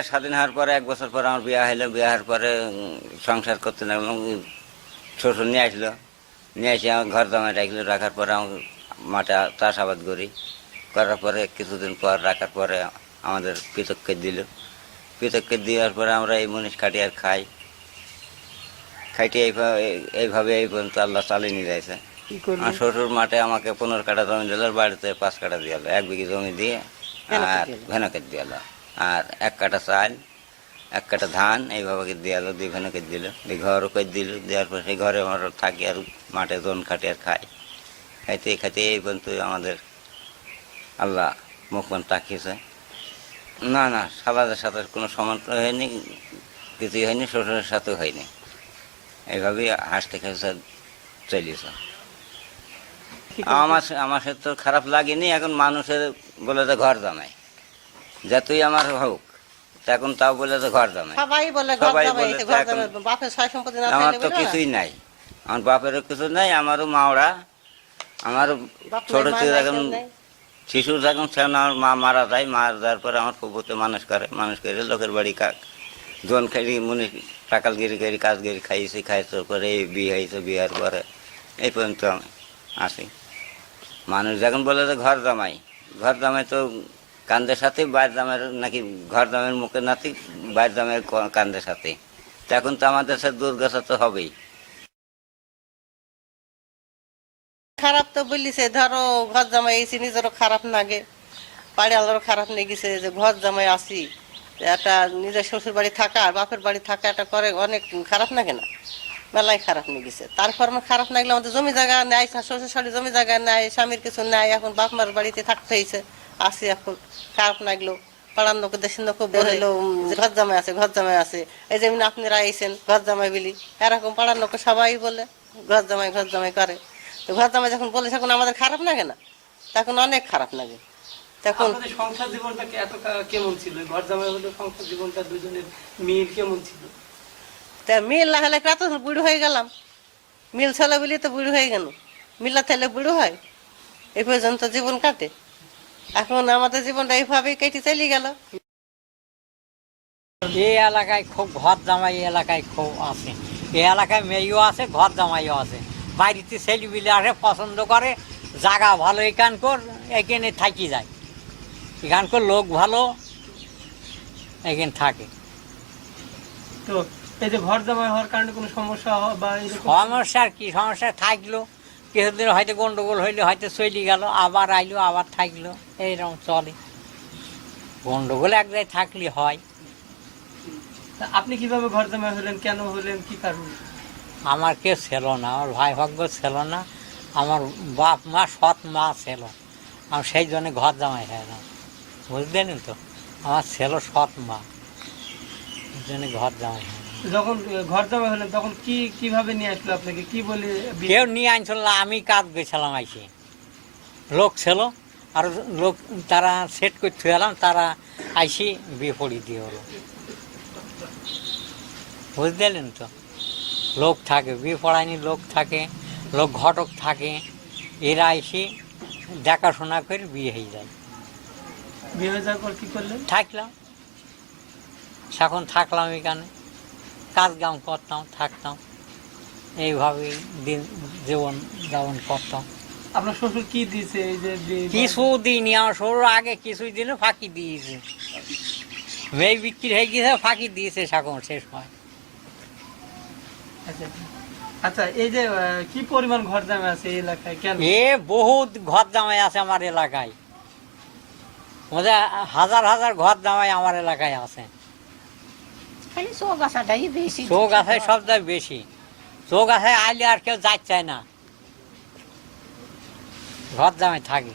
বাংলাদেশ স্বাধীন হওয়ার পরে এক বছর পরে আমার বিয়ে হলো বিয়ে হওয়ার পরে সংসার করতে লাগলাম উম, শ্বশুর নিয়ে আসলো। নিয়ে এসে আমার ঘর জামাই রাখল রাখার পরে আমি মাঠে চাষাবাদ করি। করার পরে কিছুদিন পর রাখার পরে আমাদের পৃথককে দিল। পৃথককে দেওয়ার পরে আমরা এই মনীষ কাটিয়ে খাই। খাইটি এইভাবে এইভাবে এই পর্যন্ত আল্লাহ চালিয়ে নিয়ে যাইছে। আমার শ্বশুর মাঠে আমাকে পনেরো কাঠা জমি দিল বাড়িতে পাঁচ কাঠা দিয়ে এক বিঘি জমি দিয়ে আর দিলো। ভেনাকে দিয়ে আর এক কাঠা চাল এক কাঠা ধান এইভাবে দিয়ে এলো দুই ভেনাকে দিল। এই ঘরও করে দিল দেওয়ার পর সেই ঘরে আমরা থাকি আর মাঠে জন খাটি আর খাই। খাইতে খাইতে এই পর্যন্ত আমাদের আল্লাহ মুখমান তাকিয়েছে। না না সালাদের সাথে কোনো সমান হয়নি কিছুই হয়নি শ্বশুরের সাথেও হয়নি। এইভাবেই হাসতে খেতে চলিয়েছে। আমার আমার সাথে তো খারাপ লাগেনি এখন মানুষের বলে তো ঘর জামাই। যতই আমার হোক তা এখন তাও বলে যে ঘর জামাই। সবাই বলে সবাই বলে তো ঘর এখন- বাপের সয় সম্পত্তি না আমার তো কিছুই নাই। আমার বাপেরও কিছু নাই আমারও মাওড়া আমার ছোট থেকে কেউ শিশু যখন সেখানে আমার মা মারা যায় মারা যাওয়ার পরে আমার ফুপুতে মানুষ করে মানুষ করে লোকের বাড়ি কাক। জন খাই মনে টাকালগিরি গিরি কাজগিরি খাইয়েছি খাইছে করে এই বিয়ে হয়েছে বিয়ের পরে এই পর্যন্ত আমি আসি। মানুষ যখন বলে যে ঘর জামাই ঘর জামাই তো কান্দের সাথে বাইর জামের নাকি ঘর জামের মুখে নাতি বাইর জামের ক- কান্দের সাথে। এখন তো আমাদের সাথে দুর্দশা তো হবেই। খারাপ তো বলিছে, ধরো ঘর জামাই এসে নিজেরও খারাপ লাগে বাড়ি খারাপ নিয়ে গেছে যে ঘর জামাই আসি, একটা নিজের শ্বশুর বাড়ি থাকা আর বাপের বাড়ি থাকা এটা করে অনেক খারাপ লাগে না মেলাই খারাপ নিয়ে গেছে তারপর আমার খারাপ লাগলে আমাদের জমি জায়গা নেয় শ্বশুর শাড়ি জমি জায়গা নেয় স্বামীর কিছু নেয় এখন বাপ মার বাড়িতে থাকতে হয়েছে। আসি এখন খারাপ লাগল। পাড়ার লোক দেশের লোক বলল যে ঘর জামাই আছে ঘর জামাই আছে। এই যেমন আপনারা আইসেন ঘর জামাই বলি এরকম পাড়ার লোক সবাই বলে ঘর জামাই ঘর জামাই করে। তো ঘর জামাই যখন বলে তখন আমাদের খারাপ লাগে না? তখন অনেক খারাপ লাগে। তখন সংসার জীবনটা এত কেমন ছিল? ঘর জামাই হলে সংসার জীবনটা দুজনের মিল কেমন ছিল? তা মিল না হলে কত বুড়ো হয়ে গেলাম। মিল ছেলে বলি তো বুড়ো হয়ে গেল। মিল্লা থেলে বুড়ো হয়। এই পর্যন্ত জীবন কাটে। এখন আমাদের জীবনটা এইভাবেই কেটে চলে গেল। এই এলাকায় খুব ঘর জামাই এলাকায় খুব আছে। এই এলাকায় মেয়েও আছে ঘর জামাইও আছে। বাড়িতে ছেলেবিলে আসে পছন্দ করে জায়গা ভালো এখানকার এখানে থাকি যায়। এখানকার লোক ভালো এখানে থাকে। তো এই যে ঘর জামাই হওয়ার কারণে কোনো সমস্যা বা এরকম সমস্যার কি সমস্যা থাকল। কিছুদিন হয়তো গন্ডগোল হইলে হয়তো চলে গেল আবার আইলো আবার থাকল এইরকম চলে। গন্ডগোল এক জায়গায় থাকলে হয়। তা আপনি কীভাবে ঘর জামাই হলেন কেন হলেন কি কারণ? আমার কেউ ছিল না আমার ভাই ভাগ্য ছিল না আমার বাপ মা সৎ মা ছিল। আমি সেই জন্য ঘর জামাই হয়ে গেলাম। বুঝলেন তো? আমার ছিল সৎ মা জন্য ঘর জামাই হয়ে। যখন ঘর জামাই হলেন তখন কি কীভাবে নিয়ে আসলো আপনাকে? কি বলে কেউ নিয়ে আনছিল আমি কাজ গেছিলাম আইসি লোক ছিল আর লোক তারা সেট করতে এলাম তারা আইসি বিয়ে পড়িয়ে দিয়ে হলো। বুঝলেন তো? লোক থাকে বিয়ে পড়ায়নি লোক থাকে লোক ঘটক থাকে এরা এসে দেখাশোনা করে বিয়ে হয়ে যায়। বিয়ে হয়ে যাওয়ার পর কি করলেন? থাকলাম। এখন থাকলাম এখানে। কাজ কাম করতাম থাকতাম। এইভাবেই দিন জীবন যাপন করতাম। আপনার শ্বশুর কি দিয়েছে? এই যে কিছু দিনই আমার সরু আগে কিছুই দিনে ফাঁকি দিয়েছে। মেয়ে বিক্রি হয়ে গিয়েছে ফাঁকি দিয়েছে এখন শেষ হয়। আচ্ছা আচ্ছা এই যে কি পরিমাণ ঘর জামাই আছে এই এলাকায়? কেন? এ বহুত ঘর জামাই আছে আমার এলাকায়। হাজার হাজার ঘর জামাই আমার এলাকায় আছে। খালি চৌগাছাটাই বেশি আছে সবচেয়ে বেশি। চোখ আইলে আর কেউ যাচ্ছে না। ঘর জামাই থাকে।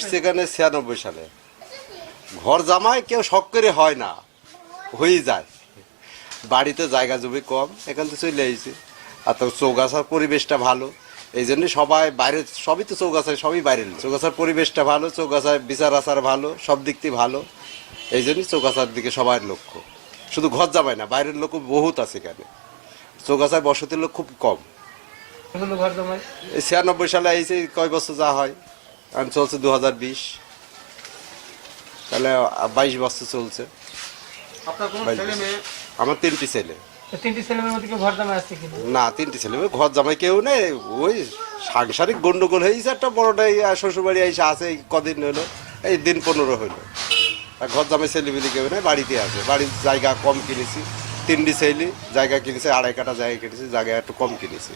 আসছি এখানে ছিয়ানব্বই সালে। ঘর জামায় কেউ শখ করে হয় না হয়ে যায়। বাড়িতে জায়গা জমি কম এখান থেকে চলে আসছি আর তো চৌগাছার পরিবেশটা ভালো এই জন্য সবাই বাইরে সবই তো চৌগাছায় সবই বাইরের লোক। চৌগাছার পরিবেশটা ভালো চৌগাছায় বিচার আচার ভালো সব দিক থেকে ভালো। এই জন্যই চৌগাছার দিকে সবার লক্ষ্য। শুধু ঘর জামাই না বাইরের লোকও বহুত আছে এখানে। চৌগাছায় বসতির লোক খুব কম। ছিয়ানব্বই সালে এসে কয় বছর যা হয়। আর চলছে দু হাজার বিশ। তাহলে বাইশ বছর চলছে। ছেলে আমার তিনটি ছেলে। ছেলে না? তিনটি ছেলে ওই ঘর জামাই কেউ নেই। ওই সাংসারিক গন্ডগোল হয়েছে একটা বড়টাই শ্বশুরবাড়ি এসে আছে এই কদিন হলো এই দিন পনেরো হলো। আর ঘর জামাই ছেলেমিলি কেউ নেই বাড়িতে আছে। বাড়ির জায়গা কম কিনেছি তিনটি ছেলে জায়গা কিনেছে আড়াই কাটা জায়গা কিনেছি জায়গা একটু কম কিনেছি।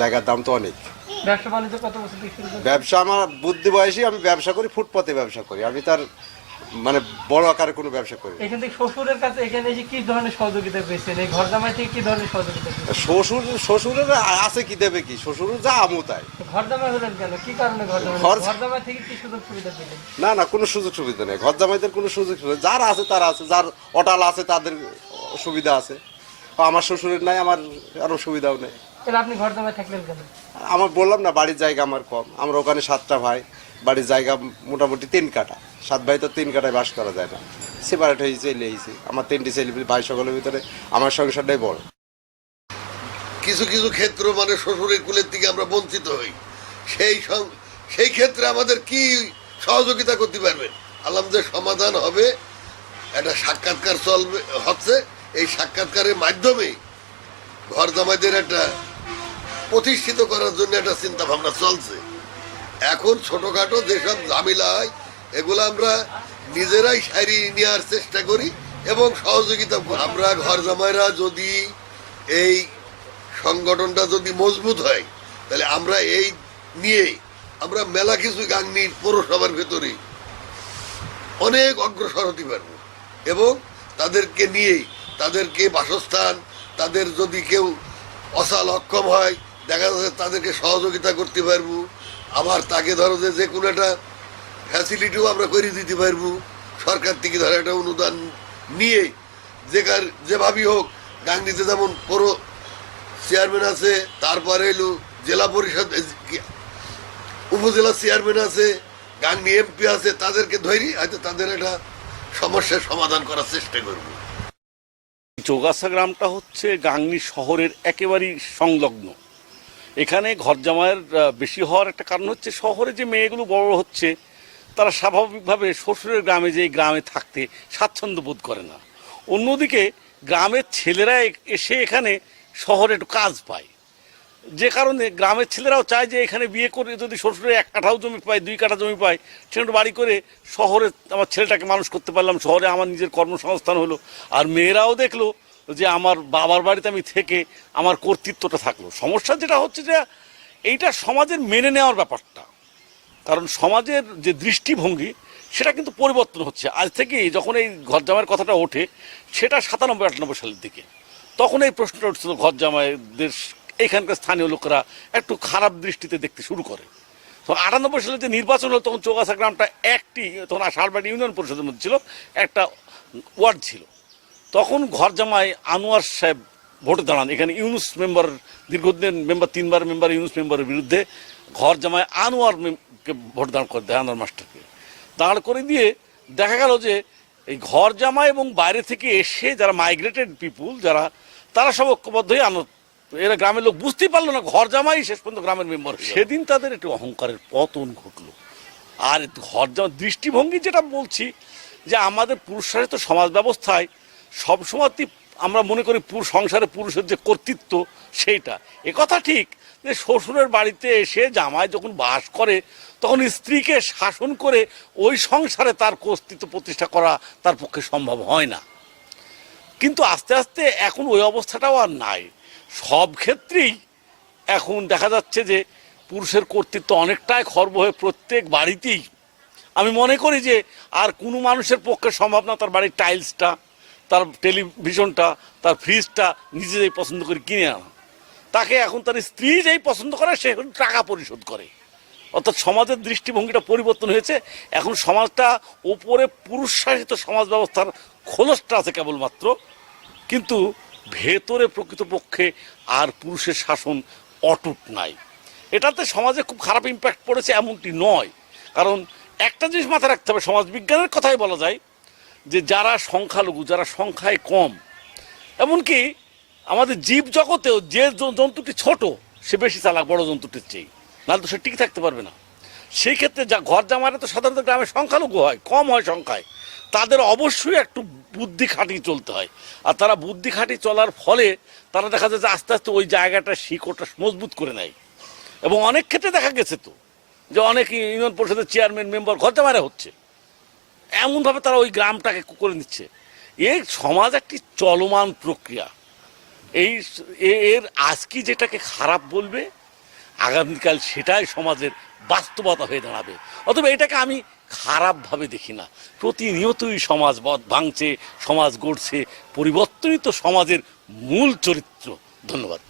জায়গার দাম তো অনেক। ব্যবসা বাণিজ্য কত বছর থেকে শুরু করেছেন? ব্যবসা আমার বুদ্ধি বয়সী আমি ব্যবসা করি ফুটপাতে ব্যবসা করি। আমি তার মানে বড় আকারে কোনো ব্যবসা করি না। এখান থেকে শ্বশুরের কাছে এখানে এসে কি ধরনের সহযোগিতা পেয়েছেন? এই ঘর জামাই থেকে কি ধরনের সহযোগিতা শ্বশুর শ্বশুরের আছে কি দেবে কি? শ্বশুর যা আমু তাই। ঘর জামাই হলেন কেন? কি কারণে ঘর জামাই? ঘর- জামাই থেকে কি সুযোগ সুবিধা পেলেন? না না কোনো সুযোগ সুবিধা নেই। ঘর জামাইদের কোনো সুযোগ সুবিধা যার আছে তার আছে। যার অটাল আছে তাদের সুবিধা আছে। আমার শ্বশুরের নাই আমার আরও সুবিধাও নেই। তাহলে আপনি ঘর জামাই থাকলেন কেন? আমার বললাম না বাড়ির জায়গা আমার কম। আমরা ওখানে সাতটা ভাই বাড়ির জায়গা মোটামুটি তিন কাটা সাত ভাই তো তিন কাটায় বাস করা যায় না। সেপারেট হয়ে চলে এসেছি আমার তিনটি ছেলে ভাই সকলের ভিতরে আমার সংসারটাই বড়। কিছু কিছু ক্ষেত্র মানে শ্বশুরের কুলের থেকে আমরা বঞ্চিত হই। সেই সেই ক্ষেত্রে আমাদের কি সহযোগিতা করতে পারবেন? আলহামদের সমাধান হবে। একটা সাক্ষাৎকার চলবে হচ্ছে। এই সাক্ষাৎকারের মাধ্যমে ঘর জামাইদের একটা প্রতিষ্ঠিত করার জন্য একটা চিন্তা ভাবনা চলছে। এখন ছোটখাটো যেসব ঝামেলা হয়, এগুলো আমরা নিজেরাই সারিয়ে নেওয়ার চেষ্টা করি এবং সহযোগিতা আমরা ঘর জামাইরা যদি এই সংগঠনটা যদি মজবুত হয়, তাহলে আমরা এই নিয়ে আমরা মেলা কিছু গাংনি পৌরসভার ভেতরে অনেক অগ্রসর হতে পারব। এবং তাদেরকে নিয়ে, তাদেরকে বাসস্থান, তাদের যদি কেউ অসাল অক্ষম হয় দেখা যাচ্ছে তাদেরকে সহযোগিতা করতে পারব। আবার তাকে ধরো যে যে কোনো একটা ফ্যাসিলিটিও আমরা করে দিতে পারব। সরকার থেকে ধরো একটা অনুদান নিয়ে, যে কার- যেভাবেই হোক, গাংনিতে যেমন পৌর চেয়ারম্যান আছে, তারপরে এলো জেলা পরিষদ উপজেলা চেয়ারম্যান আছে, গাংনি এমপি আছে, তাদেরকে ধরি, হয়তো তাদের একটা সমস্যার সমাধান করার চেষ্টা করব। চৌগাছা গ্রামটা হচ্ছে গাংনী শহরের একেবারেই সংলগ্ন। এখানে ঘর জামাইয়ের বেশি হওয়ার একটা কারণ হচ্ছে শহরে যে মেয়েগুলো বড় হচ্ছে, তারা স্বাভাবিকভাবে শ্বশুরের গ্রামে যে গ্রামে থাকতে স্বাচ্ছন্দ্য বোধ করে না। অন্যদিকে গ্রামের ছেলেরা এসে এখানে শহরে একটু কাজ পায়। যে কারণে গ্রামের ছেলেরাও চায় যে এখানে বিয়ে করে যদি শ্বশুরে এক কাঠাও জমি পায়, দুই কাঠা জমি পায়, সেখানে বাড়ি করে শহরে আমার ছেলেটাকে মানুষ করতে পারলাম, শহরে আমার নিজের কর্মসংস্থান হলো। আর মেয়েরাও দেখল যে আমার বাবার বাড়িতে আমি থেকে আমার কর্তৃত্বটা থাকল। সমস্যা যেটা হচ্ছে যে এইটা সমাজের মেনে নেওয়ার ব্যাপারটা। কারণ সমাজের যে দৃষ্টিভঙ্গি, সেটা কিন্তু পরিবর্তন হচ্ছে। আজ থেকে যখন এই ঘর জামাইয়ের কথাটা ওঠে, সেটা সাতানব্বই, আটানব্বই সালের দিকে। তখন এই প্রশ্নটা উঠছিল ঘর জামাইদের এখানকার স্থানীয় লোকেরা একটু খারাপ দৃষ্টিতে দেখতে শুরু করে। তো আটানব্বই সালে যে নির্বাচন হলো, তখন চৌগাছা গ্রামটা একটি, তখন শালবাড়ি ইউনিয়ন পরিষদের মধ্যে ছিল, একটা ওয়ার্ড ছিল। তখন ঘর জামাই আনোয়ার সাহেব ভোটে দাঁড়ান। এখানে ইউনুস মেম্বার, দীর্ঘদিন মেম্বার, তিনবার মেম্বার ইউনুস মেম্বারের বিরুদ্ধে ঘর জামাই আনোয়ার মেম- কে ভোট দাঁড় করে দেয় আনোয়ার মাস্টারকে। দাঁড় করে দিয়ে দেখা গেল যে এই ঘর জামাই এবং বাইরে থেকে এসে যারা মাইগ্রেটেড পিপুল যারা, তারা সব ঐক্যবদ্ধ হয়ে আনো এরা গ্রামের লোক বুঝতেই পারল না ঘর জামাই শেষ পর্যন্ত গ্রামের মেম্বার সেদিন তাদের একটু অহংকারের পতন ঘটলো। আর ঘর জামাই দৃষ্টিভঙ্গি যেটা বলছি, যে আমাদের পুরুষারিত সমাজ ব্যবস্থায় সবসময়তেই আমরা মনে করি পুরুষ, সংসারে পুরুষের যে কর্তৃত্ব, সেইটা। এ কথা ঠিক যে শ্বশুরের বাড়িতে এসে জামাই যখন বাস করে, তখন স্ত্রীকে শাসন করে ওই সংসারে তার কর্তৃত্ব প্রতিষ্ঠা করা তার পক্ষে সম্ভব হয় না। কিন্তু আস্তে আস্তে এখন ওই অবস্থাটাও আর নাই। সব ক্ষেত্রেই এখন দেখা যাচ্ছে যে পুরুষের কর্তৃত্ব অনেকটাই খর্ব হয়ে প্রত্যেক বাড়িতেই। আমি মনে করি যে আর কোনো মানুষের পক্ষে সম্ভব না তার বাড়ির টাইলসটা। তার টেলিভিশনটা তার ফ্রিজটা নিজেরাই পছন্দ করে কিনে আনা। তাকে এখন তার স্ত্রী যেই পছন্দ করে, সে টাকা পরিশোধ করে। অর্থাৎ সমাজের দৃষ্টিভঙ্গিটা পরিবর্তন হয়েছে। এখন সমাজটা ওপরে পুরুষ শাসিত সমাজ ব্যবস্থার খোলসটা আছে কেবলমাত্র। কিন্তু ভেতরে প্রকৃতপক্ষে আর পুরুষের শাসন অটুট নাই। এটাতে সমাজে খুব খারাপ ইম্প্যাক্ট পড়েছে এমনটি নয়। কারণ একটা জিনিস মাথায় রাখতে হবে সমাজ বিজ্ঞানের কথাই বলা যায় যে যারা সংখ্যালঘু, যারা সংখ্যায় কম, এমনকি আমাদের জীব জগতেও যে জন্তুটি ছোট, সে বেশি চালাক, বড় জন্তুটির চেয়ে। নাহলে তো সে টিকে থাকতে পারবে না। সেই ক্ষেত্রে যা ঘর জামারে তো সাধারণত গ্রামে সংখ্যালঘু হয়, কম হয় সংখ্যায়। তাদের অবশ্যই একটু বুদ্ধি খাটিয়ে চলতে হয়। আর তারা বুদ্ধি খাটিয়ে চলার ফলে তারা দেখা যায় যে আস্তে আস্তে ওই জায়গাটা, শিকড়টা মজবুত করে নেয়। এবং অনেক ক্ষেত্রে দেখা গেছে তো, যে অনেক ইউনিয়ন পরিষদের চেয়ারম্যান মেম্বার ঘর জামারে হচ্ছে। এমনভাবে তারা ওই গ্রামটাকে করে নিচ্ছে। এই সমাজ একটি চলমান প্রক্রিয়া। এই এর আজকে যেটাকে খারাপ বলবে, আগামীকাল সেটাই সমাজের বাস্তবতা হয়ে দাঁড়াবে। অথবা এটাকে আমি খারাপভাবে দেখি না। প্রতিনিয়তই সমাজ ভাঙছে, সমাজ গড়ছে পরিবর্তনই তো সমাজের মূল চরিত্র। ধন্যবাদ।